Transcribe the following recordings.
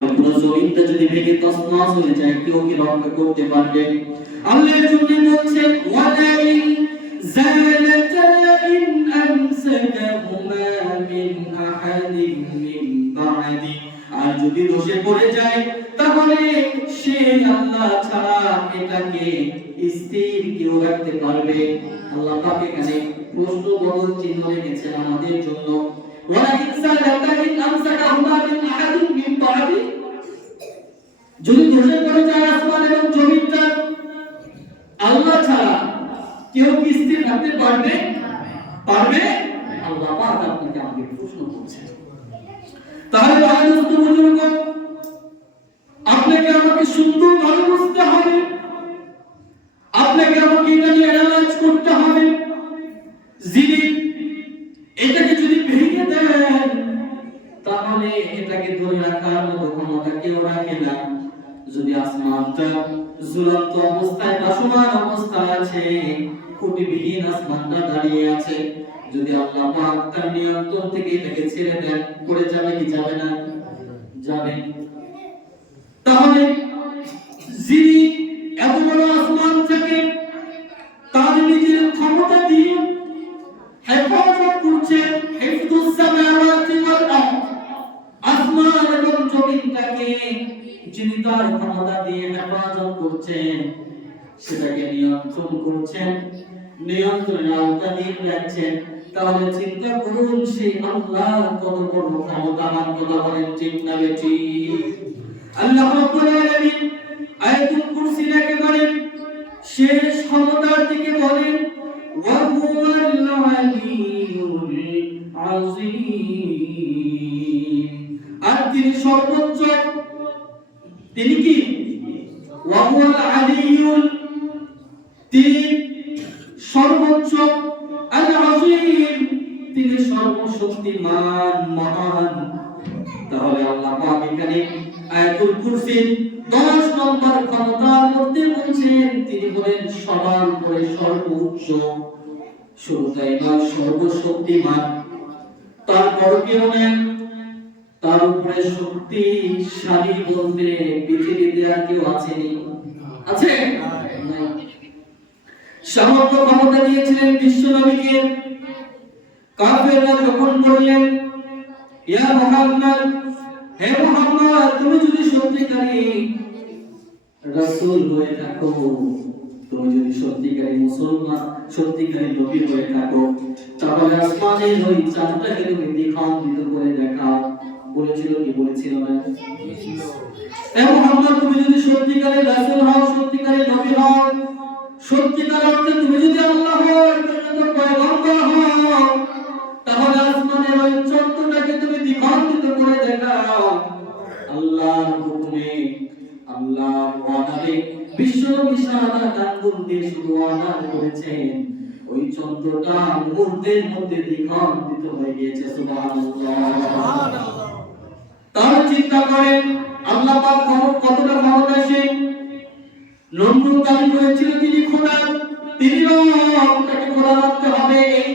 পুরো জমিনটা যদি ভেঙে তছনছ হয়ে যায় কেউ কি রক্ষা করতে পারবে? আল্লাহর জন্য বলছেন ওয়ালাইন জালাতা ইন আমসাকাহুমা মিন আহাদিন মিন বাদি, আর যদি ধসে পড়ে যায় তাহলে সে আল্লাহ ছাড়া এটাকে স্থির কেউ রাখতে পারবে? আল্লাহ পাক এখানে প্রশ্নবোধক চিহ্ন রেখেছেন আমাদের জন্য। ওয়ালাইন জালাতা ইন আমসাকাহুমা মিন আহাদিন মিন বাদি, যদি ধসে পড়ে যায় আসমান এবং জমিনটা, আল্লাহ ছাড়া কেউ কি স্থির রাখতে পারবে? পারবে? আল্লাহ পাক আপনাকে আমাকে প্রশ্ন করছেন। তাহলে দোস্ত বুজুর্গ, আপনাকে আমাকে সুন্দর ভাবে বুঝতে হবে, আপনাকে আমাকে এটা নিয়ে অ্যানালাইজ করতে হবে। যিনি এটাকে যদি ভেঙে দেন তাহলে এটাকে ধরে রাখার মতো ক্ষমতা কেউ রাখে না। যদি আসমানটা ঝুলন্ত অবস্থায় ভাসমান অবস্থায় আছে, খুঁটিবিহীন আসমানটা দাঁড়িয়ে আছে, যদি আল্লাহ পাক তার নিয়ন্ত্রণ থেকে এটাকে ছেড়ে দেন, পড়ে যাবে কি যাবে না? যাবে। তাহলে যিনি এত বড় আসমানটাকে তার নিজের ক্ষমতা দিয়ে হেফাজত করছেন, হিফযুস সামাওয়াতি ওয়াল আরদ, আসমান এবং জমিনটাকে যিনি তার ক্ষমতা দিয়ে হেফাজত করছেন, সেটাকে নিয়ন্ত্রণ করছেন, নিয়ন্ত্রণের আওতাধীন রাখছেন, তাহলে চিন্তা করুন সেই আল্লাহ কত বড় ক্ষমতাবান। কথা বলেন ঠিক না বেঠিক? আল্লাহ রাব্বুল আলামিন আয়াতুল কুরসিটাকে বলেন শেষ ক্ষমতার দিকে বলেন ওয়া হুয়াল আলিয়্যুল আযীম, আর তিনি সর্বোচ্চ। তিনি কি? ওয়া হুয়াল আলিয়্যুল, তিনি সর্বোচ্চ, আল আযীম, তিনি সর্বশক্তিমান, মহান। তাহলে আল্লাহ পাক এখানে আয়াতুল কুরসির 10 নম্বর ক্ষমতার মধ্যে বলছেন তিনি হলেন সবার উপরে সর্বোচ্চ, শুধু তাই নয় সর্বশক্তিমান। তারপর কেউ নেন তার উপরে শক্তিশালী বলতে পৃথিবীতে আর কেউ আছেনি? আছে? সামর্থ্য ক্ষমতা দিয়েছিলেন বিশ্ব নবীকে। কাফেররা যখন বললেন ইয়া মুহাম্মদ, হে মুহাম্মদ, তুমি যদি সত্যিকারী রাসূল হয়ে থাকো, তুমি যদি সত্যিকারী মুসলমান, সত্যিকারী নবী হয়ে থাকো, তাহলে আসমানের ওই চাঁদটাকে তুমি দ্বিখণ্ডিত করে দেখাও। বলেছিল কি? বলেছিল না? হে মুহাম্মদ, তুমি যদি সত্যিকারী রাসূল হও, সত্যিকারী নবী হও, সত্যিকার অর্থে তুমি যদি আল্লাহর প্রেরিত পয়গম্বর হও, তাহলে আসমানের ওই চন্দ্রটাকে তুমি দ্বিখণ্ডিত করে দেখাও। আল্লাহর হুকুমে, আল্লাহর অর্ডারে বিশ্বনবী শাহাদাত আঙ্গুল দিয়ে শুধু অর্ডার করেছেন, ওই চন্দ্রটা মুহূর্তের মধ্যে দ্বিখণ্ডিত হয়ে গিয়েছে। সুবহানাল্লাহ, সুবহানাল্লাহ। তার চিন্তা করেন আল্লাহ পাক কতটা ক্ষমতাশীল। নমরুদ দাবি করেছিল তিনি খোদা, তিনি রব, তাকে খোদা মানতে হবে। এই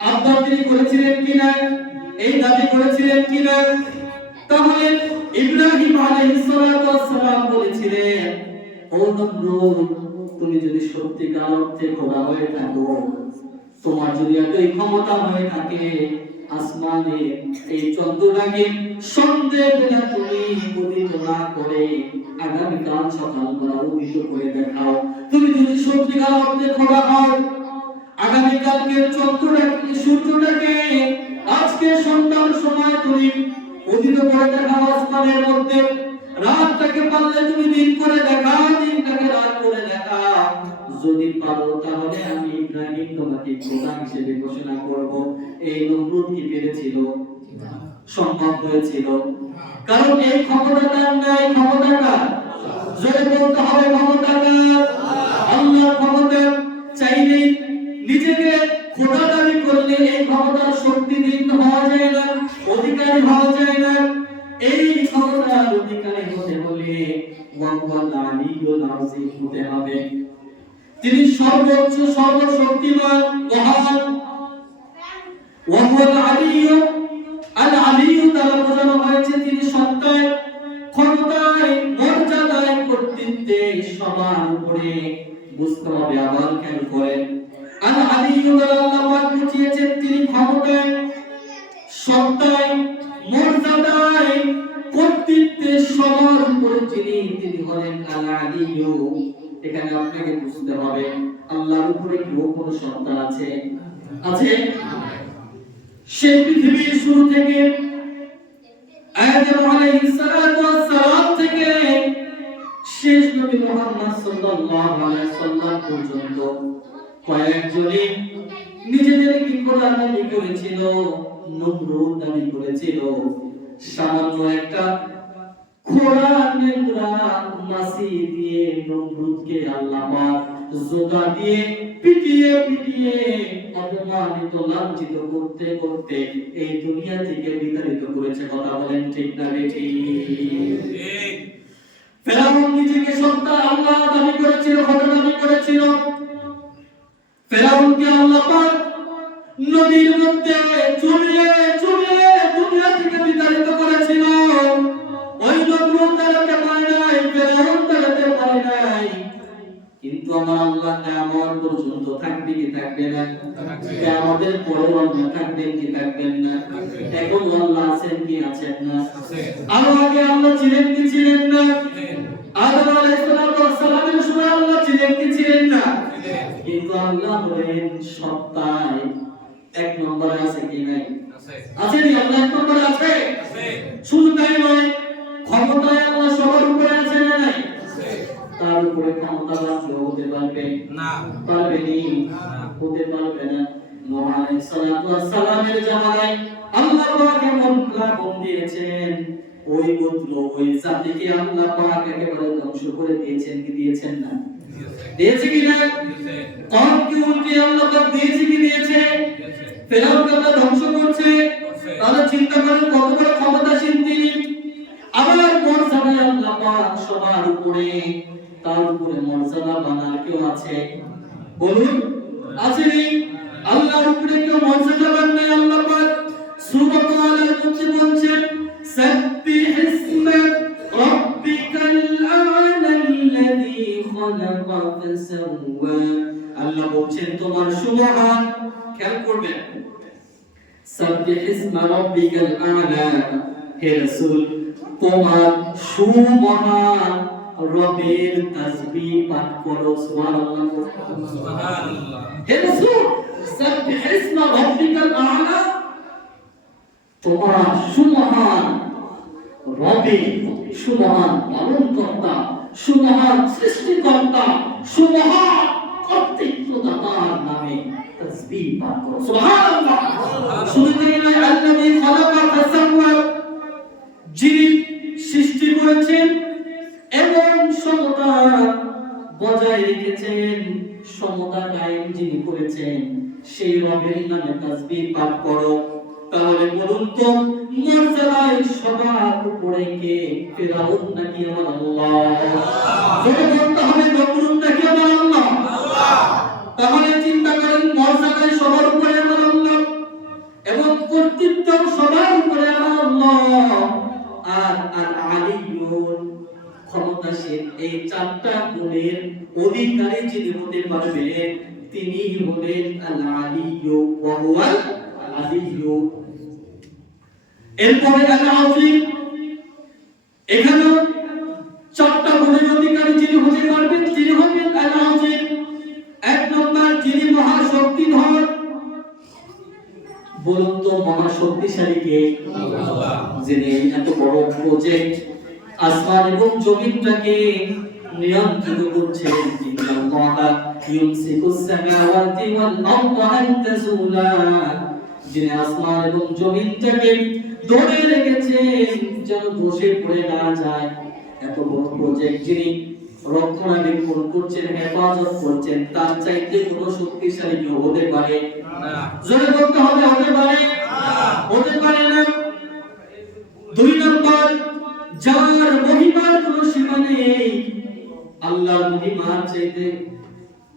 আবদার তিনি করেছিলেন কিনা? এই দাবি করেছিলেন কিনা? তাহলে ইব্রাহিম আলাইহিস সালাতু ওয়াস সালাম বলেছিলেন, ও নমরুদ, তুমি যদি সত্যিকার অর্থে খোদা হয়ে থাকো, তোমার যদি এতই ক্ষমতা হয়ে থাকে, আসমানে এই চন্দ্রটাকে সন্ধ্যেবেলা তুমি উদিত না করে আগামীকাল সকালবেলা উদিত করে দেখাও। তুমি যদি সত্যিকার অর্থে খোদা হও, আগামীকালকে চন্দ্রটাকে, সূর্যটাকে আজকে সন্ধ্যার সময় তুমি উদিত করে দেখাও আসমানের মধ্যে। রাতটাকে পারলে তুমি দিন করে দেখাও, দিনটাকে রাত করে দেখাও। যদি পারো তাহলে আমি ইব্রাহিম তোমাকে খোদা হিসেবে ঘোষণা করব। এই নমরুদ কি পেরেছিল? সম্ভব হয়েছিল? কারণ এই ক্ষমতাটা নাই, ক্ষমতাটা জোরে বলতে হবে, ক্ষমতাটা আল্লাহর ক্ষমতা। চাইলে নিজেকে খোদা দাবি করলে এই ক্ষমতার শক্তি দিন হওয়া যায় না, অধিকারী হওয়া যায় না। এই ক্ষমতার অধিকারী হতে হলে ওয়াহুয়াল আলিয়্যুল আযীম হতে হবে। তিনি সর্বোচ্চ, সর্বশক্তিমান, মহান। ওয়াহুয়াল আলিয়্যু, আল আলিয়্যু দ্বারা বোঝানো হয়েছে তিনি সত্তা, সবার উপরে, বুঝতে হবে। আবার কেন করেন আর আলী রাদিয়াল্লাহু আনহু চেয়েছেন তিনি ক্ষমতায়, সত্তায়, মর্যাদায়, কর্তৃত্বে সবার উপরে যিনি, তিনি হলেন আল আলিয়্যু। এখানে আপনাকে বুঝতে হবে আল্লাহর উপরে কি কোনো সত্তা আছে? আছে? সেই পৃথিবীর শুরু থেকে আদম আলাইহিস সালাতু ওয়াস সালাম থেকে শেষ নবী মুহাম্মদ সাল্লাল্লাহু আলাইহি সাল্লাম পর্যন্ত কয়েকজনে নিজেদেরকে খোদা দাবি করেছিল, নমরুদ দাবি করেছিল। সামান্য একটা খোড়া নেংড়া মাছি দিয়ে নমরুদকে আল্লাহ পাক জোগা দিয়ে পিটিয়ে পিটিয়ে অপমানিত লাঞ্ছিত করতে করতে এই দুনিয়া থেকে বিতাড়িত করেছে। কথা বলেন ঠিক না বেঠিক? ফেরাউন নিজেকে সত্তা আল্লাহ দাবি করেছিল, খোদা দাবি করেছিল। ফেরাউনকে আল্লাহ পাক নদীর মধ্যে চুবিয়ে চুবিয়ে দুনিয়া থেকে বিতাড়িত করেছিল। ওই নমরুদ তাড়াতে পারে নাই, ফেরাউন তাড়াতে পারে নাই। কিন্তু আমার আল্লাহ কিয়ামত পর্যন্ত থাকবে কি থাকবে না? কিয়ামতের পরে আল্লাহ থাকবেন কি থাকবেন না? এখন আল্লাহ আছেন কি আছেন না? আরো আগে আল্লাহ ছিলেন কি ছিলেন না? আদম আলাইহিস সালামের সময় আল্লাহ ছিলেন কি ছিলেন না? কিন্তু আল্লাহ বলেন সত্তায় এক নম্বরে আছে কি নাই? আছে নি? আল্লাহ এক নম্বরে আছে। শুধু তাই নয়, ক্ষমতায় আল্লাহ সবার উপরে আছে না নাই? তার উপরে ক্ষমতাবান কেউ হতে পারবে না? পারবেনি, হতে পারবে না। নূহ আলাইহিস সালাতু ওয়াস সালামের জামানায় আল্লাহ পাক এমন প্লাবন দিয়েছেন, ওই গোত্র ওই জাতিকে আল্লাহ পাক একেবারে ধ্বংস করে দিয়েছেন কি দিয়েছেন না? দিয়েছে কি না? কওমকে উল্টে আল্লাহ পাক দিয়েছে কি দিয়েছে? ফেরাউনকে আল্লাহ ধ্বংস করছে। তাহলে চিন্তা করেন কত বড় ক্ষমতাশীল তিনি। আবার মর্যাদায় আল্লাহ পাক সবার উপরে, তার উপরে মর্যাদা বানার কেউ আছে? বলুন আছে নি? আল্লাহর উপরে কেউ মর্যাদা বানায়? আল্লাহ পাক সূরা আল মধ্যে বলছেন সাব্বিহ ইসমা রাব্বিকাল আ'লা আল্লাযী খালাকা ফাসাওয়া। আল্লাহ বলছেন তোমার সুবহান, খেয়াল করবেন, সাব্বিহ ইসমা রাব্বিকাল আ'লা, হে রাসূল তোমার সুবহান রবের তাসবিহ পাঠ করো। সুবহানাল্লাহ, সুবহানাল্লাহ। হে রাসূল সাব্বিহ ইসমা রাব্বিকাল আ'লা, তোমার সুবহান রবে, সুবহান পালনকর্তা, সুবহান সৃষ্টিকর্তা, সুবহান কর্তৃত্বদাতার নামে তাসবিহ পাঠ করো। সুবহানাল্লাহ। শুধু তাই নয়, আল্লাযী খালাকা ফাসাওয়া, যিনি সৃষ্টি করেছেন এবং সমতা বজায় রেখেছেন, সমতা কায়েম যিনি করেছেন, সেই রবের নামে তাসবিহ পাঠ করো। তাহলে বলুন তো মর্যাদায় সবার উপরে কে? ফিরাউন নাকি আমার আল্লাহ? জোরে বলতে হবে নমরুদ নাকি আমার আল্লাহ? তাহলে চিন্তা করেন মর্যাদায় সবার উপরে আমার আল্লাহ এবং কর্তৃত্ব সবার উপরে আমার আল্লাহ। আর আর আলিয়ুন ক্ষমতাশীল, এই চারটা গুণের অধিকারী যিনি হতে পারবেন তিনি হলেন আল আলিয়্যু ওয়া হুয়াল আলিয়্যু। এরপরে আল আযীম, এখানে চারটা গুণের অধিকারী যিনি হতে পারবেন তিনি হলেন আল আযীম। এক নম্বর, যিনি মহাশক্তিধর। বলুন তো মহাশক্তিশালী কে? আল্লাহ। যিনি এত বড় প্রজেক্ট আসমান এবং জমিনটাকে নিয়ন্ত্রণ করছেন। ইন্নাল্লাহা ইউমসিকুস সামাওয়াতি ওয়াল আরদা আন তাযুলা, যিনি আসমান এবং জমিনটাকে ধরে রেখেছেন যেন বসে পড়ে না যায়। এত বড় প্রজেক্ট যিনি রক্ষণাবেক্ষণ করছেন, হেফাজত করছেন, তার চাইতে কোনো শক্তিশালী কেউ হতে পারে না? জোরে বলতে হবে হতে পারে না? হতে পারে না। দুই নম্বর, যার মহিমার কোনো সীমা নেই। আল্লাহর মহিমার চাইতে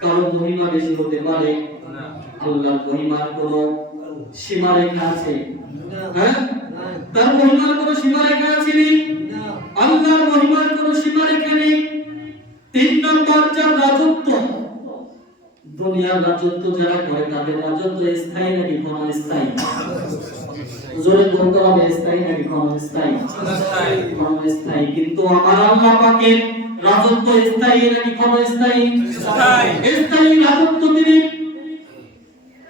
কারো মহিমা বেশি হতে পারে না? আল্লাহর মহিমার কোনো সীমা রেখা আছে? হ্যাঁ, তার মহিমার কোনো সীমা রেখা আছে? আল্লাহর মহিমার কোনো সীমা রেখা নেই। তিন নম্বর, দুনিয়ার রাজত্ব যারা করে তাদের রাজত্ব স্থায়ী নাকি ক্ষণস্থায়ী? জোরে বলতে হবে, স্থায়ী নাকি ক্ষণস্থায়ী? ক্ষণস্থায়ী। কিন্তু আমার আল্লাহ পাকের রাজত্ব স্থায়ী নাকি ক্ষণস্থায়ী? স্থায়ী রাজত্ব তিনি,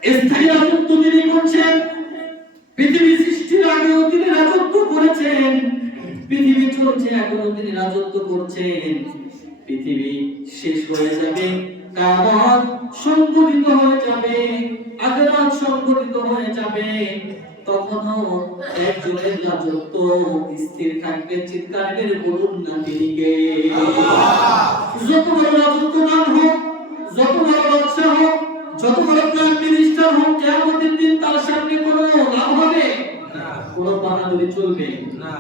স্থায়ী রাজত্ব তিনি করছেন। পৃথিবী সৃষ্টির আগেও তিনি রাজত্ব করেছেন, পৃথিবী চলছে এখনো তিনি রাজত্ব করছেন। পৃথিবী শেষ হয়ে যাবে, কিয়ামত সংঘটিত হয়ে যাবে, আখিরাত সংঘটিত হয়ে যাবে, তখনও একজনের রাজত্ব স্থির থাকবে। চিৎকার করে বলুন না তিনি কে? যত বড় রাজত্ববান হোক, যত বড় বাদশা হোক, যত বড় প্রাইম মিনিস্টার হোক, কিয়ামতের দিন তার সামনে কোনো লাভ হবে না, কোনো বাহাদুরি চলবে না।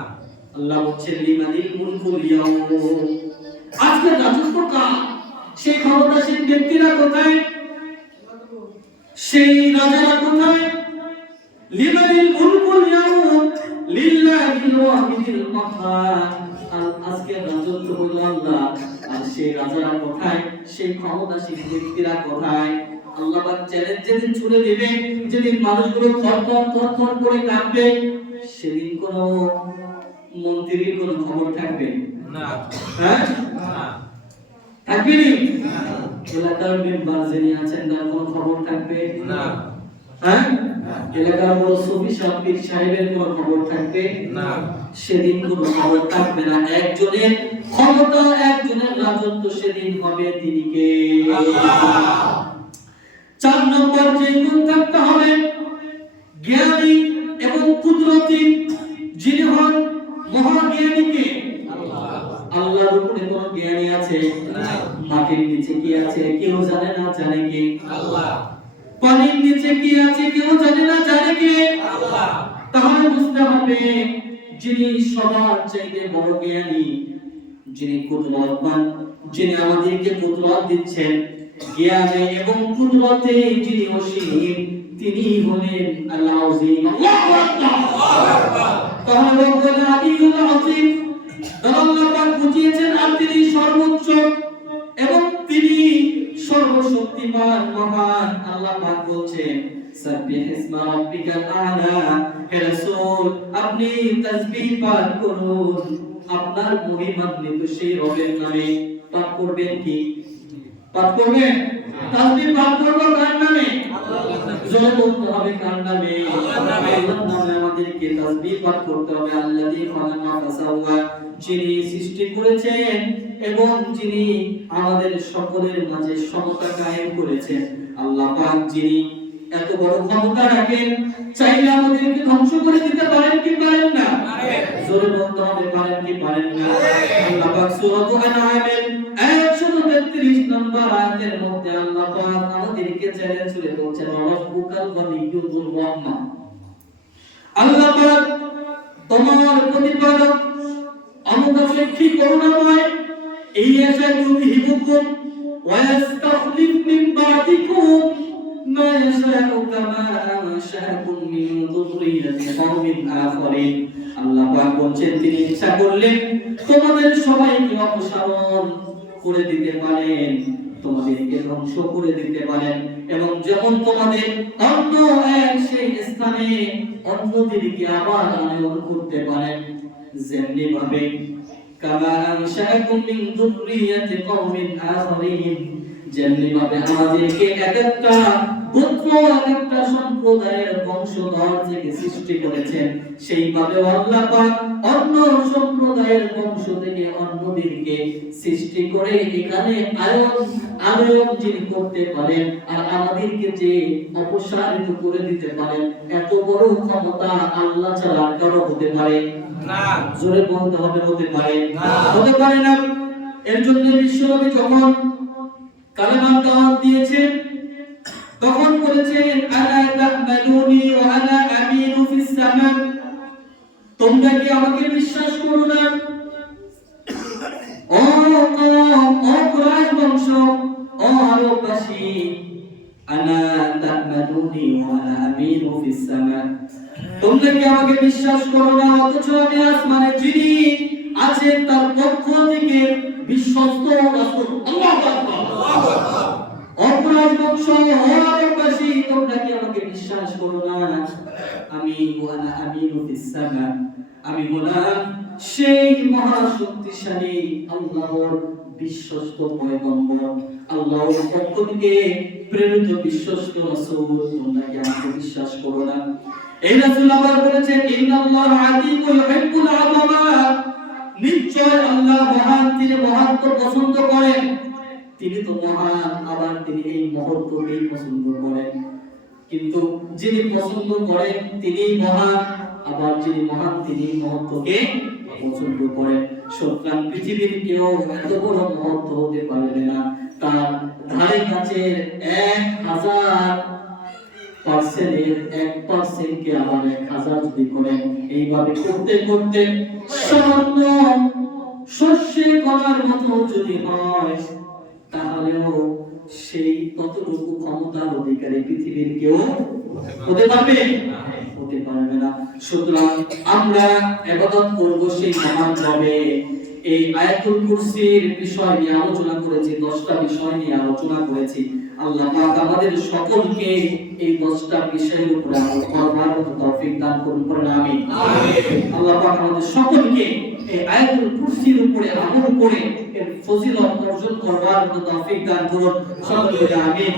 আল্লাহ বলছেন লিমানিল মুলকুল ইয়াউম, আজকে রাজত্ব কার? সেই ক্ষমতাসীন ব্যক্তিরা কোথায়? সেই রাজারা কোথায়? লিমানিল মুলকুল ইয়াউম লিল্লাহিল ওয়াহিদিল কাহ্হার। আজকে রাজত্ব হলো আল্লাহ, আর সেই রাজারা কোথায়? সেই ক্ষমতাসীন ব্যক্তিরা কোথায়? আল্লাহ পাক চ্যালেঞ্জ যেদিন ছুড়ে দিবে, যেদিন মানুষগুলো থরথর করে কাঁপবে, সেদিন কোনো মন্ত্রীর কোনো খবর থাকবে না। হ্যাঁ, থাকবে না। এলাকার মেম্বার যিনি আছেন তার কোনো খবর থাকবে না। হ্যাঁ, এলাকার বড় সুফি সাহেবের কোনো খবর থাকবে না। সেদিন কোনো খবর থাকবে না। একজনের ক্ষমতা, একজনের রাজত্ব সেদিন হবে, তিনি কে? আল্লাহ। 4 নম্বর যে গুণ থাকতে হবে, জ্ঞানী এবং কুদরতি। যিনি হন মহাজ্ঞানী কে? আল্লাহ। আল্লাহর উপরে কোন জ্ঞানী আছে? মাটির নিচে কি আছে কেউ জানে না, জানে কে? আল্লাহ। পানির নিচে কি আছে কেউ জানে না, জানে কে? আল্লাহ। তাহলে বুঝতে হবে যিনি সবার চাইতে বড় জ্ঞানী, যিনি কুদরতবান, যিনি আমাদেরকে কুদরত দিচ্ছেন, জ্ঞানে এবং কুদরতে যিনি অসীম, তিনি হলেন আল্লাহ আযীম। আল্লাহু আকবার। তাহলে রব্বুল আলিয়ুল আযীম, আল্লাহ পাক বুঝিয়েছেন আর তিনি সর্বোচ্চ এবং তিনি সর্বশক্তিমান মহান। আল্লাহ পাক বলছেন সাব্বিহ ইসমা রাব্বিকাল আ'লা। হে রাসূল, আপনি তাসবিহ পাঠ করুন আপনার মহিমান্বিত সেই রবের নামে। পাঠ করবেন কি? পাঠ করবেন? তাসবিহ পাঠ করব কার নামে? আল্লাহর নামে। জোরে বলতে হবে কার নামে? আল্লাহর নামে। আল্লাহর নামে আমাদেরকে তাসবিহ পাঠ করতে হবে। আল্লাযী খালাকা ফাসাওয়া, যিনি সৃষ্টি করেছেন এবং যিনি আমাদের সকলের মাঝে সমতা কায়েম করেছেন। আল্লাহ পাক যিনি এত বড় ক্ষমতা রাখেন, চাইলে আমাদেরকে ধ্বংস করে দিতে পারেন কি পারেন না? পারেন। জোরে বলতে হবে পারেন কি পারেন না? আল্লাহ পাক সূরাতুল আনআমের 133 নম্বর আয়াতের মধ্যে আল্লাহ পাক আমাদেরকে চ্যালেঞ্জ করে বলছেন রাব্বুকাল গনিয়্যুল রাহমা। আল্লাহ পাক তোমার প্রতিপালক অমুখাপেক্ষী করুণাময়, এই আশায় ইউহিবুকুম ওয়া ইস্তাখলিফ মিন বাদিকুম মা ইয়াশাউ কামা আনশাকুম মিন যুররিয়াতি কওমিন আখারিন। আল্লাহ পাক বলেন তিনি ইচ্ছা করলে তোমাদের সবাইকে অপসারণ করে দিতে পারেন, তোমাদেরকে ধ্বংস করে দিতে পারেন, এবং যেমন তোমাদের অন্য এক সেই স্থানে অন্যদেরকে আবার আনয়ন করতে পারেন, যেমনি ভাবে কামা আনশাকুম মিন যুররিয়াতি কওমিন আখারিন, যেমনি ভাবে আমাদেরকে একটা গোত্র, একটা সম্প্রদায়ের বংশধর থেকে সৃষ্টি করেছেন, সেইভাবে আল্লাহ পাক অন্য সম্প্রদায়ের বংশ থেকে অন্যদেরকে সৃষ্টি করে এখানে আনয়ন যিনি করতে পারেন আর আমাদেরকে যে অপসারিত করে দিতে পারেন, এত বড় ক্ষমতা আল্লাহ ছাড়া কারো হতে পারে না। জোরে বলতে হবে হতে পারে না, হতে পারে না। এর জন্য বিশ্বনবী যখন কালেমার দাওয়াত দিয়েছেন তখন বলেছেন আলা তা'মানুনি ওয়া আনা আমিনু ফিস সামা, তোমরা কি আমাকে বিশ্বাস করো না? ও কুরাইশ বংশ, ও আরববাসী, আনা তা'মানুনি ওয়া আনা আমিনু ফিস সামা, তোমরা কি আমাকে বিশ্বাস করো না অথচ আমি আসমানে যিনি আছেন তার পক্ষ থেকে বিশ্বস্ত রাসূল। আল্লাহু আকবার। অপরাধ বংশ শহরবাসী তোমরা কি আমাকে বিশ্বাস করো না? আমি ওয়ানা আমিনু ফিস সামা, আমি হলাম সেই মহা শক্তিশালী আল্লাহর বিশ্বস্ত পয়গম্বর, আল্লাহর পক্ষ থেকে প্রেরিত বিশ্বস্ত রাসূল। তোমরা কি আমাকে বিশ্বাস করো না? এই রাসূল আবার বলেছেন ইন্নাল্লাহা আযীমুন ইউহিব্বুল আযমা, নিশ্চয় আল্লাহ মহান, তিনি মহাত্ম পছন্দ করেন। তিনি তো মহান, আবার তিনি এই মহত্বকেই পছন্দ করেন। কিন্তু যিনি পছন্দ করেন তিনি মহান, আবার যিনি মহান তিনি মহত্বকে পছন্দ করেন। সুতরাং পৃথিবীর কেউ এত বড় মহত্ব হতে পারবে না, তার ধারে কাছে 1000%-এর 1% কে আবার 1000 যদি করেন, এইভাবে করতে করতে সামান্য শস্যের কণার মতো যদি হয়, তাহলেও সেই ততটুকু ক্ষমতার অধিকারী পৃথিবীর কেউ হতে পারবে না। সুতরাং আমরা ইবাদত করব সেই মহান রবে। এই আয়াতুল কুরসির বিষয় নিয়ে আলোচনা করেছি, 10টা বিষয় নিয়ে আলোচনা করেছি। আল্লাহ পাক আমাদের সকলকে এই 10টা বিষয়ের উপর আমল করার তৌফিক দান করুন, বলেন আমিন। আল্লাহ পাক আমাদের সকলকে এই আয়াতুল কুরসির উপরে আমল করে এর ফজিলত অর্জন করার তৌফিক দান করুন, সকলে আমিন।